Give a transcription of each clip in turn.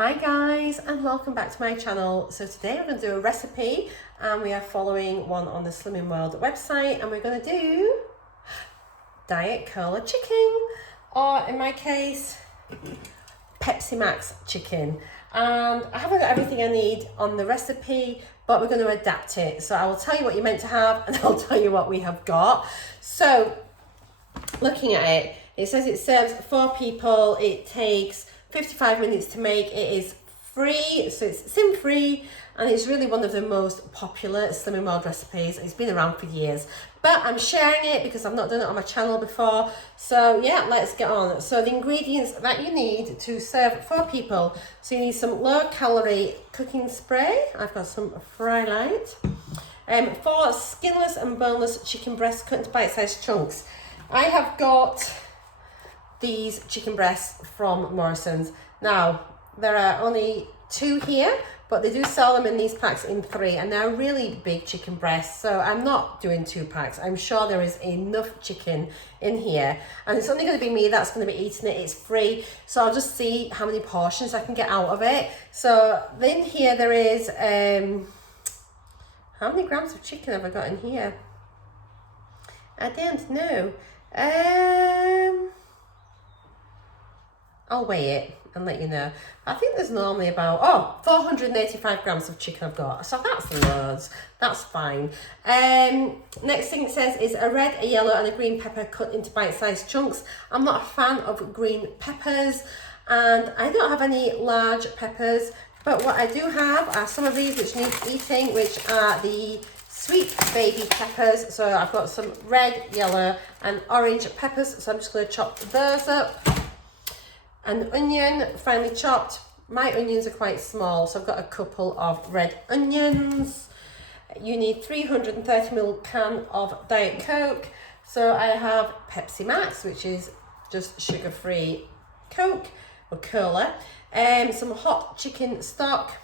Hi guys, and welcome back to my channel. So today we're going to do a recipe and we are following one on the Slimming World website, and we're going to do Diet Cola chicken, or in my case Pepsi Max chicken. And I haven't got everything I need on the recipe, but we're going to adapt it. So I will tell you what you're meant to have and I'll tell you what we have got. So looking at it, it says it serves 4 people. It takes 55 minutes to make. It is free, so it's sin free, and it's really one of the most popular Slimming World recipes. It's been around for years, but I'm sharing it because I've not done it on my channel before. So yeah, let's get on. So the ingredients that you need to serve 4 people. So you need some low calorie cooking spray. I've got some Fry Light. 4 skinless and boneless chicken breasts cut into bite-sized chunks. I have got these chicken breasts from Morrison's. Now, there are only 2 here, but they do sell them in these packs in 3, and they're really big chicken breasts, so I'm not doing 2 packs. I'm sure there is enough chicken in here, and it's only going to be me that's going to be eating it. It's free, so I'll just see how many portions I can get out of it. So in here there is, how many grams of chicken have I got in here? I don't know. I'll weigh it and let you know. I think there's normally about 485 grams of chicken I've got, so that's loads. That's fine. Next thing it says is a red, a yellow and a green pepper cut into bite-sized chunks. I'm not a fan of green peppers, and I don't have any large peppers, but what I do have are some of these which need eating, which are the sweet baby peppers. So I've got some red, yellow and orange peppers, so I'm just going to chop those up. An onion, finely chopped. My onions are quite small, so I've got a couple of red onions. You need 330ml can of Diet Coke. So I have Pepsi Max, which is just sugar-free Coke or cola. Some hot chicken stock.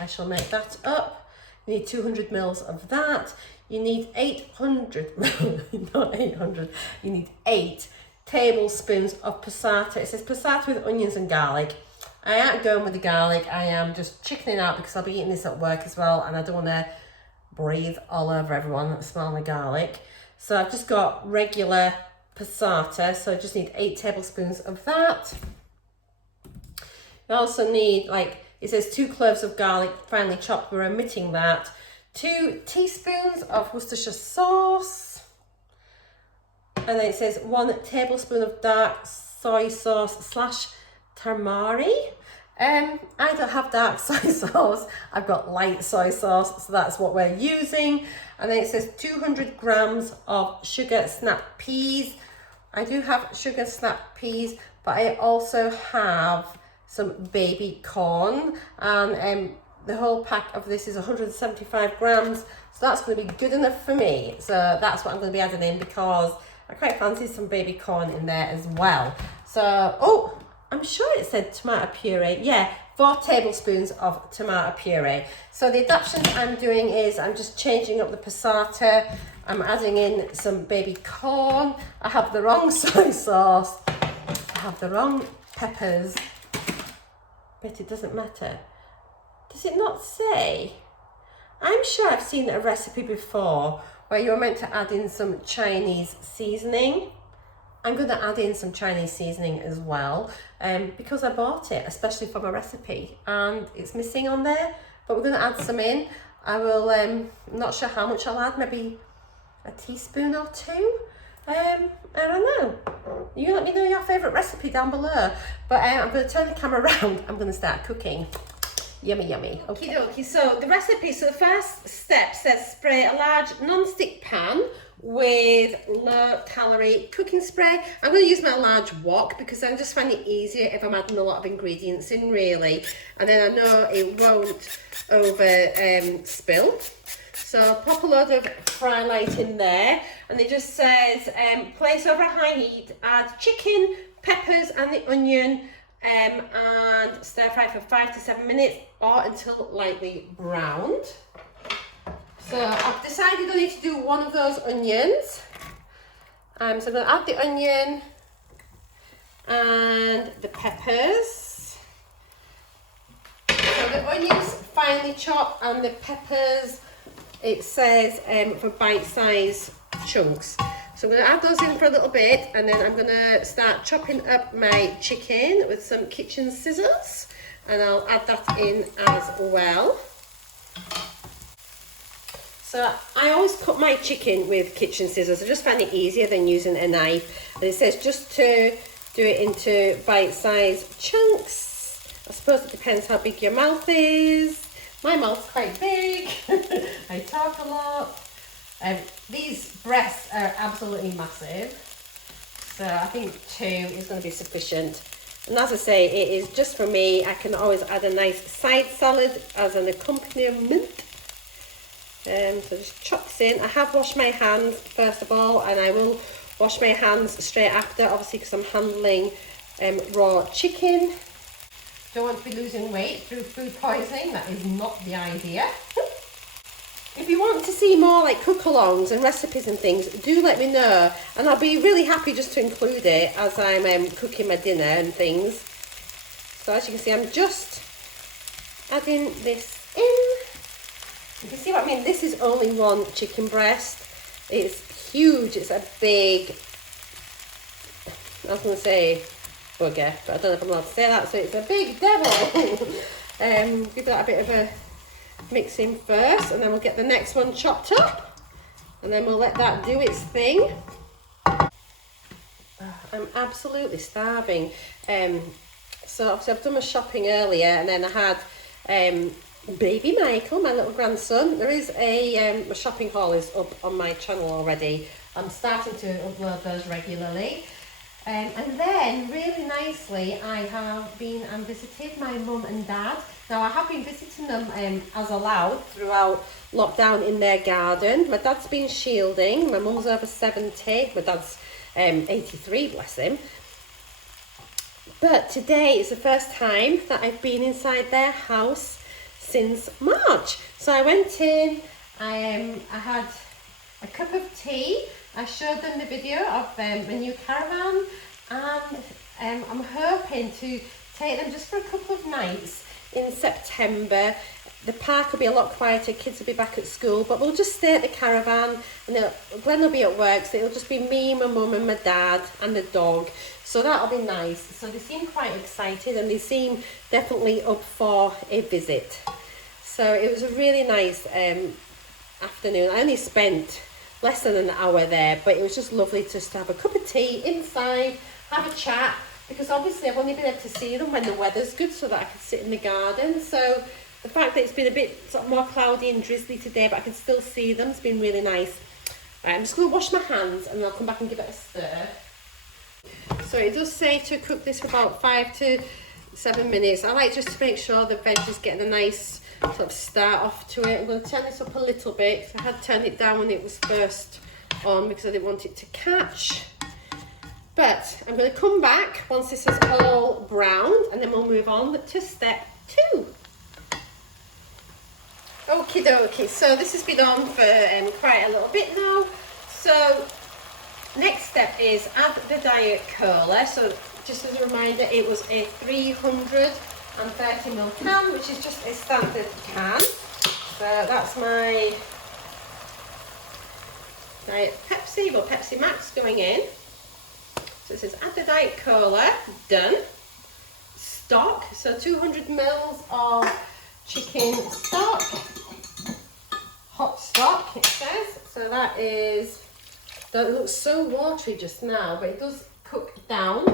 I shall make that up. You need 200ml of that. You need 800, not 800, you need 8 tablespoons of passata. It says passata with onions and garlic. I ain't going with the garlic. I am just chickening out because I'll be eating this at work as well, and I don't want to breathe all over everyone smelling the garlic. So I've just got regular passata, so I just need 8 tablespoons of that. You also need, it says 2 cloves of garlic finely chopped. We're omitting that. 2 teaspoons of Worcestershire sauce. And then it says 1 tablespoon of dark soy sauce / tamari. I don't have dark soy sauce. I've got light soy sauce, so that's what we're using. And then it says 200 grams of sugar snap peas. I do have sugar snap peas, but I also have some baby corn. And the whole pack of this is 175 grams. So that's going to be good enough for me. So that's what I'm going to be adding in, because I quite fancy some baby corn in there as well. So, I'm sure it said tomato puree. Yeah, 4 tablespoons of tomato puree. So the adaptations I'm doing is I'm just changing up the passata. I'm adding in some baby corn. I have the wrong soy sauce. I have the wrong peppers. But it doesn't matter. Does it not say? I'm sure I've seen a recipe before where you're meant to add in some Chinese seasoning. I'm going to add in some Chinese seasoning as well, because I bought it especially for my recipe and it's missing on there, but we're going to add some in. I will, I'm not sure how much I'll add, maybe a teaspoon or 2. I don't know. You let me know your favourite recipe down below, but I'm going to turn the camera around. I'm going to start cooking. Yummy, yummy. Okay. Okie, so the recipe, so the first step says spray a large non-stick pan with low calorie cooking spray. I'm going to use my large wok because I just find it easier if I'm adding a lot of ingredients in, really. And then I know it won't over spill. So pop a load of Fry Light in there, and it just says place over a high heat, add chicken, peppers and the onion, and stir fry for 5 to 7 minutes or until lightly browned. So I've decided I need to do one of those onions. So I'm going to add the onion and the peppers. finely chopped, and the peppers, it says for bite-sized chunks. So I'm going to add those in for a little bit, and then I'm going to start chopping up my chicken with some kitchen scissors, and I'll add that in as well. So I always cut my chicken with kitchen scissors. I just find it easier than using a knife. And it says just to do it into bite-sized chunks. I suppose it depends how big your mouth is. My mouth's quite big. I talk a lot. These breasts are absolutely massive. So I think 2 is going to be sufficient. And as I say, it is just for me. I can always add a nice side salad as an accompaniment. So just chop this in. I have washed my hands first of all, and I will wash my hands straight after, obviously because I'm handling raw chicken. Don't want to be losing weight through food poisoning. That is not the idea. If you want to see more like cook-alongs and recipes and things, do let me know, and I'll be really happy just to include it as I'm cooking my dinner and things. So as you can see, I'm just adding this in. You can see what I mean. This is only 1 chicken breast. It's huge. It's a big, I was going to say bugger, but I don't know if I'm allowed to say that. So it's a big devil. Give that a bit of a mix in first, and then we'll get the next one chopped up, and then we'll let that do its thing. I'm absolutely starving. So obviously I've done my shopping earlier, and then I had baby Michael, my little grandson. There is a my shopping haul is up on my channel already. I'm starting to upload those regularly. And then, really nicely, I have been and visited my mum and dad. Now, I have been visiting them as allowed throughout lockdown in their garden. My dad's been shielding. My mum's over 70. My dad's 83, bless him. But today is the first time that I've been inside their house since March. So I went in, I had a cup of tea. I showed them the video of my new caravan, and I'm hoping to take them just for a couple of nights in September. The park will be a lot quieter, kids will be back at school, but we'll just stay at the caravan, and Glenn will be at work, so it'll just be me, my mum and my dad and the dog. So that'll be nice. So they seem quite excited, and they seem definitely up for a visit. So it was a really nice afternoon. I only spent less than an hour there, but it was just lovely just to have a cup of tea inside, have a chat, because obviously I've only been able to see them when the weather's good so that I could sit in the garden. So the fact that it's been a bit sort of more cloudy and drizzly today, but I can still see them, it's been really nice. Right, I'm just going to wash my hands, and then I'll come back and give it a stir. So it does say to cook this for about 5 to 7 minutes. I like just to make sure the veg is getting a nice sort of start off to it. I'm going to turn this up a little bit, because I had turned it down when it was first on because I didn't want it to catch. But I'm going to come back once this is all browned, and then we'll move on to step 2. Okie dokie, so this has been on for quite a little bit now. So next step is add the diet cola. So just as a reminder, it was a 330ml can, which is just a standard can. So that's my Diet Pepsi, well Pepsi Max going in. So it says add the Diet Cola, done. Stock, so 200 mils of chicken stock. Hot stock, it says. So that is, it looks so watery just now, but it does cook down.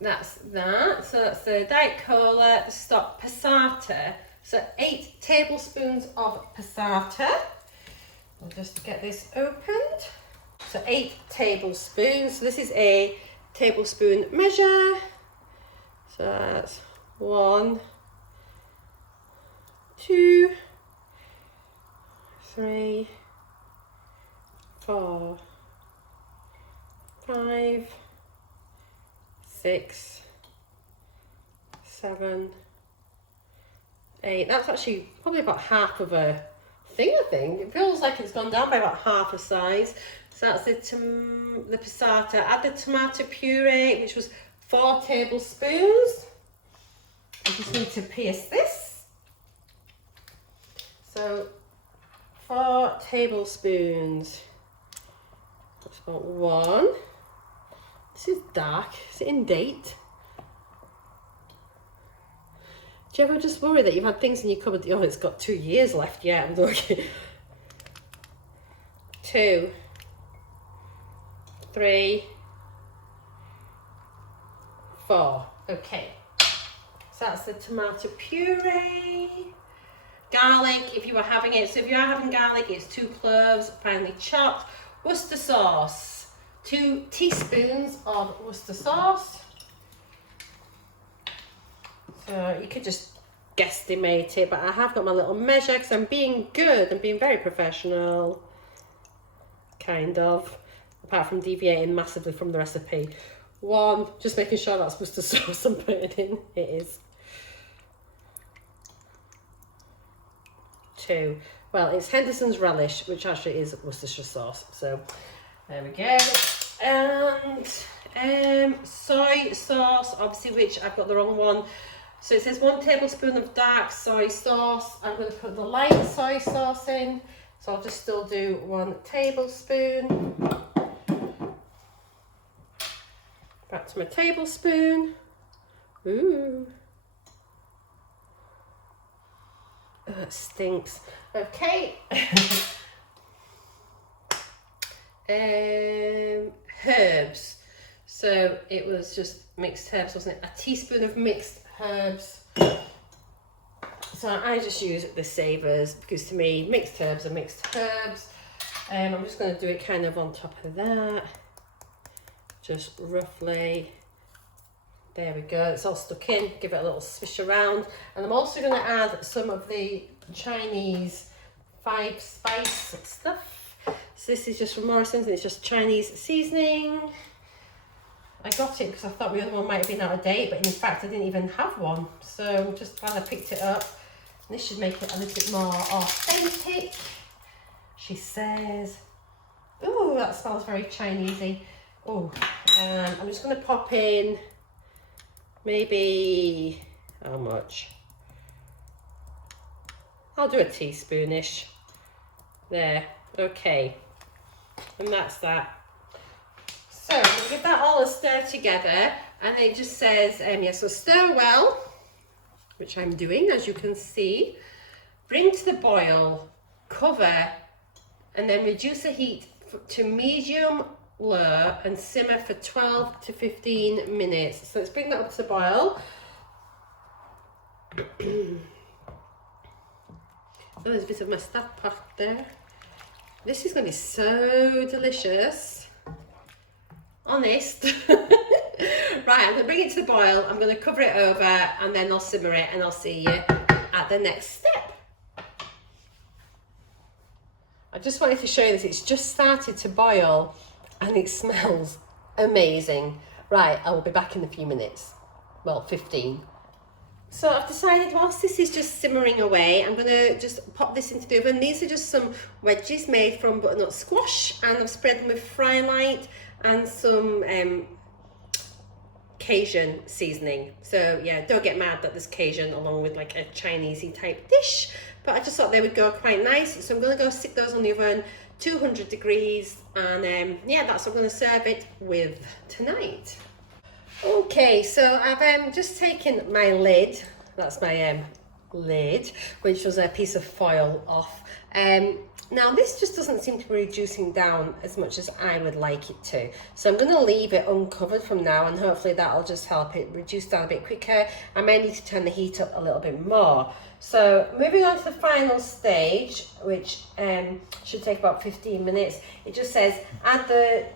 That's that. So that's the Diet Cola, the stock passata. So 8 tablespoons of passata. I'll just get this opened. So 8 tablespoons. So this is a tablespoon measure. So that's 1, 2, 3, 4, 5, 6, 7, 8. That's actually probably about half of a thing, I think. It feels like it's gone down by about half a size. So that's the passata. Add the tomato puree, which was 4 tablespoons. I just need to pierce this. So 4 tablespoons. That's about 1. This is dark. Is it in date? Do you ever just worry that you've had things in your cupboard, oh, it's got 2 years left? Yeah, I'm looking. 2, 3, 4. Okay. So that's the tomato puree. Garlic, if you were having it. So if you are having garlic, it's 2 cloves, finely chopped. Worcester sauce. 2 teaspoons of Worcester sauce. So you could just guesstimate it, but I have got my little measure because I'm being good. I'm being very professional. Kind of. Apart from deviating massively from the recipe. 1, just making sure that's Worcester sauce I'm putting in. It is. 2. Well, it's Henderson's relish, which actually is Worcestershire sauce. So there we go. And soy sauce, obviously, which I've got the wrong one. So it says 1 tablespoon of dark soy sauce. I'm going to put the light soy sauce in. So I'll just still do 1 tablespoon. Back to my tablespoon. Ooh. Oh, it stinks. Okay. Herbs. So it was just mixed herbs, wasn't it? A teaspoon of mixed herbs. So I just use the savers because to me mixed herbs are mixed herbs. I'm just going to do it kind of on top of that. Just roughly. There we go, it's all stuck in. Give it a little swish around. And I'm also going to add some of the Chinese 5 spice stuff. So this is just from Morrison's and it's just Chinese seasoning. I got it because I thought the other one might have been out of date, but in fact I didn't even have one. So I'm just glad I picked it up. And this should make it a little bit more authentic. She says, ooh, that smells very Chinesey. Oh, I'm just going to pop in maybe, how much? I'll do a teaspoonish. There, okay. And that's that. So we'll give that all a stir together, and it just says, yeah, so stir well, which I'm doing, as you can see. Bring to the boil, cover, and then reduce the heat to medium low and simmer for 12 to 15 minutes. So let's bring that up to the boil. Oh, there's a bit of my stuff packed there. This is going to be so delicious. Honest. Right, I'm going to bring it to the boil. I'm going to cover it over and then I'll simmer it and I'll see you at the next step. I just wanted to show you this. It's just started to boil and it smells amazing. Right, I will be back in a few minutes. Well, 15. So I've decided whilst this is just simmering away, I'm going to just pop this into the oven. These are just some wedges made from butternut squash, and I've spread them with Fry Light and some Cajun seasoning. So yeah, don't get mad that there's Cajun along with like a Chinesey type dish, but I just thought they would go quite nice. So I'm going to go stick those on the oven, 200 degrees, and yeah, that's what I'm going to serve it with tonight. Okay, so I've just taken my lid, that's my lid, which was a piece of foil off. Now this just doesn't seem to be reducing down as much as I would like it to. So I'm going to leave it uncovered from now, and hopefully that'll just help it reduce down a bit quicker. I may need to turn the heat up a little bit more. So moving on to the final stage, which should take about 15 minutes. It just says add the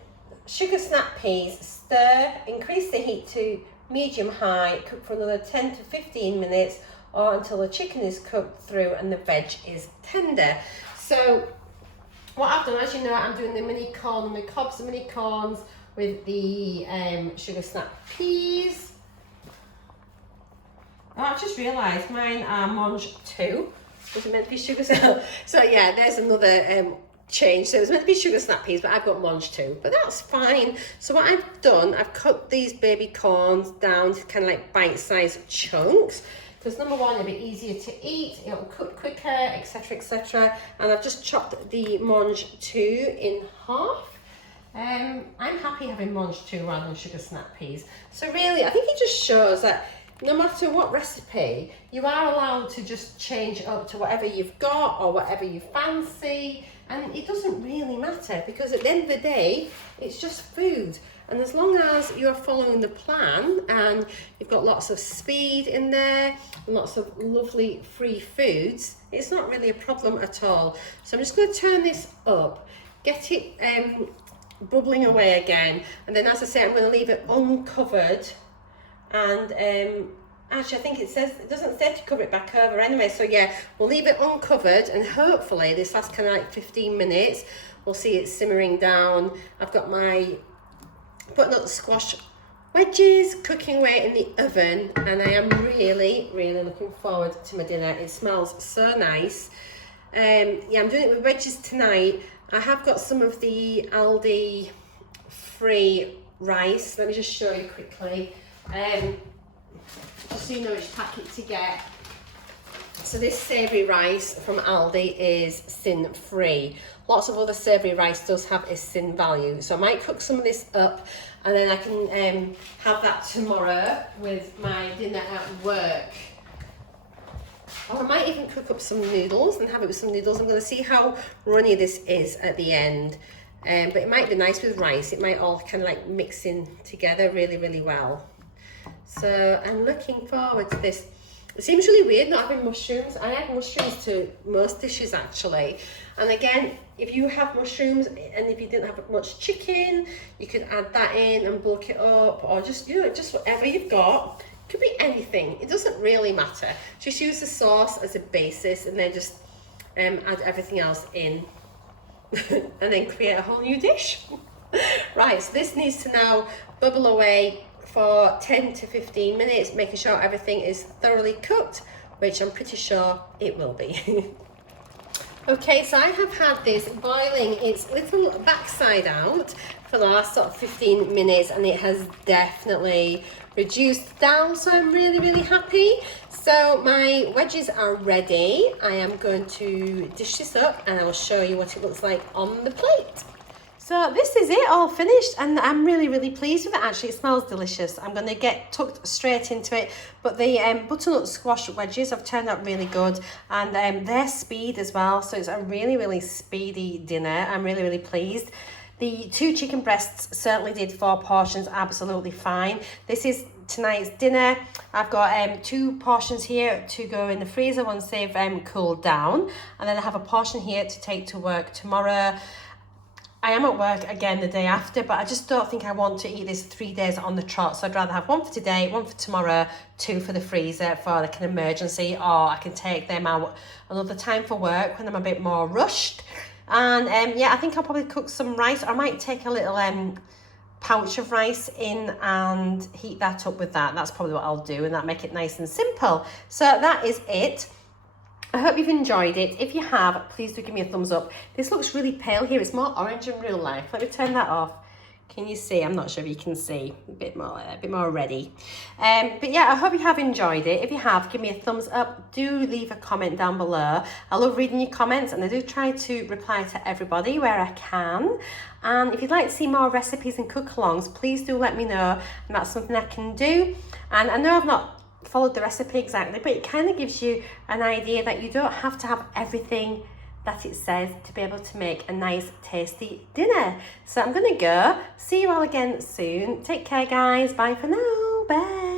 sugar snap peas, stir, increase the heat to medium-high, cook for another 10 to 15 minutes or until the chicken is cooked through and the veg is tender. So what I've done, as you know, I'm doing the mini corn and the cobs, the mini corns with the sugar snap peas. Oh, I've just realised mine are mange too. Was it meant to be sugar snap? So yeah, there's another change. So it was meant to be sugar snap peas, but I've got mange too, but that's fine. So what I've done, I've cut these baby corns down to kind of like bite-sized chunks, because number one, it'll be easier to eat, it'll cook quicker, etc, etc. And I've just chopped the mange 2 in half. I'm happy having mange 2 rather than sugar snap peas. So really, I think it just shows that no matter what recipe, you are allowed to just change it up to whatever you've got or whatever you fancy. And it doesn't really matter, because at the end of the day, it's just food. And as long as you're following the plan and you've got lots of speed in there and lots of lovely free foods, it's not really a problem at all. So I'm just going to turn this up, get it bubbling away again, and then as I say, I'm going to leave it uncovered. And actually I think it doesn't say to cover it back over anyway, so yeah, we'll leave it uncovered, and hopefully this lasts kind of like 15 minutes. We'll see it simmering down. I've got my butternut squash wedges cooking away in the oven, and I am really looking forward to my dinner. It smells so nice. Yeah, I'm doing it with wedges tonight. I have got some of the Aldi free rice. Let me just show you quickly, just so you know which packet to get. So this savoury rice from Aldi is sin free. Lots of other savoury rice does have a sin value, so I might cook some of this up, and then I can have that tomorrow with my dinner at work. Or I might even cook up some noodles and have it with some noodles. I'm going to see how runny this is at the end, but it might be nice with rice. It might all kind of like mix in together really well. So I'm looking forward to this. It seems really weird not having mushrooms. I add mushrooms to most dishes actually. And again, if you have mushrooms and if you didn't have much chicken, you could add that in and bulk it up, or just, you know, just whatever you've got. It could be anything. It doesn't really matter. Just use the sauce as a basis and then just add everything else in and then create a whole new dish. Right, so this needs to now bubble away for 10 to 15 minutes, making sure everything is thoroughly cooked, which I'm pretty sure it will be. Okay, so I have had this boiling its little backside out for the last sort of 15 minutes, and it has definitely reduced down, so I'm really happy. So my wedges are ready. I am going to dish this up and I will show you what it looks like on the plate. So this is it, all finished, and I'm really pleased with it. Actually, it smells delicious. I'm going to get tucked straight into it, but the butternut squash wedges have turned out really good, and their speed as well, so it's a really speedy dinner. I'm really pleased. The 2 chicken breasts certainly did 4 portions absolutely fine. This is tonight's dinner. I've got 2 portions here to go in the freezer once they've cooled down, and then I have a portion here to take to work tomorrow. I am at work again the day after, but I just don't think I want to eat this 3 days on the trot. So I'd rather have 1 for today, 1 for tomorrow, 2 for the freezer for like an emergency, or I can take them out another time for work when I'm a bit more rushed. And yeah, I think I'll probably cook some rice. I might take a little pouch of rice in and heat that up with that. That's probably what I'll do, and that'll make it nice and simple. So that is it. I hope you've enjoyed it. If you have, please do give me a thumbs up. This looks really pale here. It's more orange in real life. Let me turn that off. Can you see? I'm not sure if you can see. A bit more ready. But yeah, I hope you have enjoyed it. If you have, give me a thumbs up. Do leave a comment down below. I love reading your comments, and I do try to reply to everybody where I can. And if you'd like to see more recipes and cook-alongs, please do let me know, and that's something I can do. And I know I've not followed the recipe exactly, but it kind of gives you an idea that you don't have to have everything that it says to be able to make a nice tasty dinner. So I'm gonna go. See you all again soon. Take care guys. Bye for now. Bye.